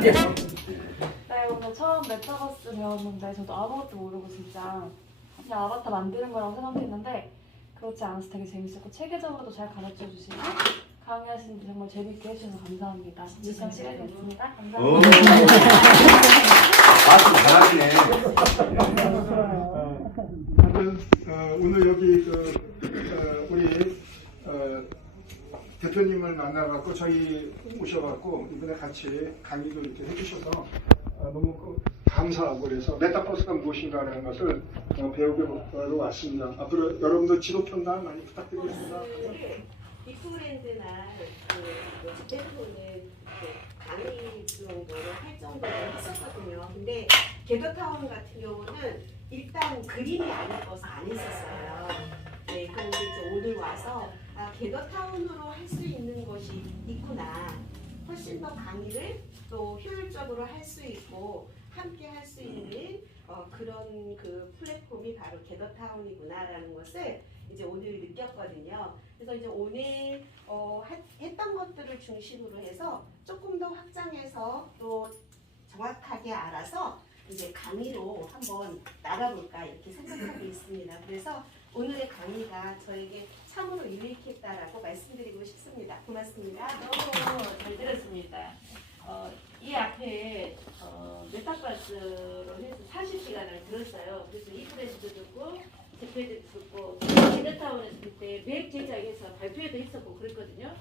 네, 오늘 처음 메타버스 배웠는데 저도 아무것도 모르고 진짜 그냥 아바타 만드는 거라고 생각했는데 그렇지 않아서 되게 재밌었고 체계적으로도 잘 가르쳐 주시고 강의하시는데 정말 재밌게 해주셔서 감사합니다. 유익한 시간이었습니다. 오. 감사합니다. 말씀 잘하시네. 하여튼 어, 오늘 여기 그 어, 우리 어, 대표님을 만나갖고 저희 오셔갖고 이번에 같이 강의도 이렇게 해주셔서 어, 너무 그 감사하고 그래서 메타버스가 무엇인가라는 것을 어, 배우러 왔습니다. 앞으로 여러분들 지도 편단 많이 부탁드리겠습니다. 빅브랜드나 그 집대표는 강의 정도를 할 정도로 했었거든요. 근데 개도타운 같은 경우는 일단 그림이 안 예뻐서 안 했었어요. 와서 아, 개도타운으로 할 수 있는 것이 있구나. 훨씬 더 강의를 또 효율적으로 할 수 있고 함께 할 수 있는 어, 그런 그 플랫폼이 바로 개더타운이구나라는 것을 이제 오늘 느꼈거든요. 그래서 이제 오늘 어, 하- 했던 것들을 중심으로 해서 조금 더 확장해서 또 정확하게 알아서 이제 강의로 한번 나가볼까 이렇게 생각하고 있습니다. 그래서 오늘의 강의가 저에게 참으로 유익했다라고 말씀드리고 싶습니다. 고맙습니다. 너무 잘 들었습니다. 어, 이 앞에 어, 메타버스로 해서 40시간을 들었어요. 그래서 이프레스도 듣고 제페도 듣고 기대타운에서 그때 맵 제작해서 발표회도 했었고 그랬거든요.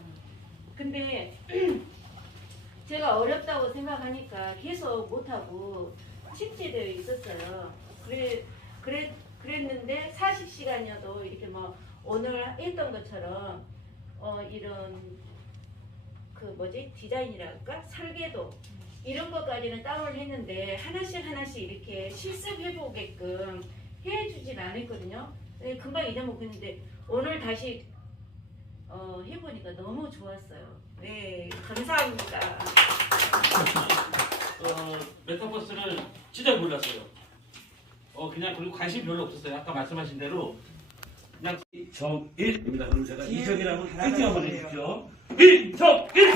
근데 제가 어렵다고 생각하니까 계속 못하고 침체되어 있었어요. 그래, 그래, 그랬는데 40시간이어도 이렇게 뭐 오늘 했던 것처럼 어, 이런 그 뭐지 디자인이랄까 설계도 이런 것까지는 다운을 했는데 하나씩 하나씩 이렇게 실습해 보게끔 해주진 않았거든요. 네, 금방 잊어먹었는데 오늘 다시 어, 해보니까 너무 좋았어요. 네 감사합니다. 어, 메타버스를 진짜 몰랐어요. 어, 그냥 그리고 관심 별로 없었어요. 아까 말씀하신 대로 그냥 정일입니다. 그럼 제가 이정이라고 땡큐 한번 해주십시오. 이정일!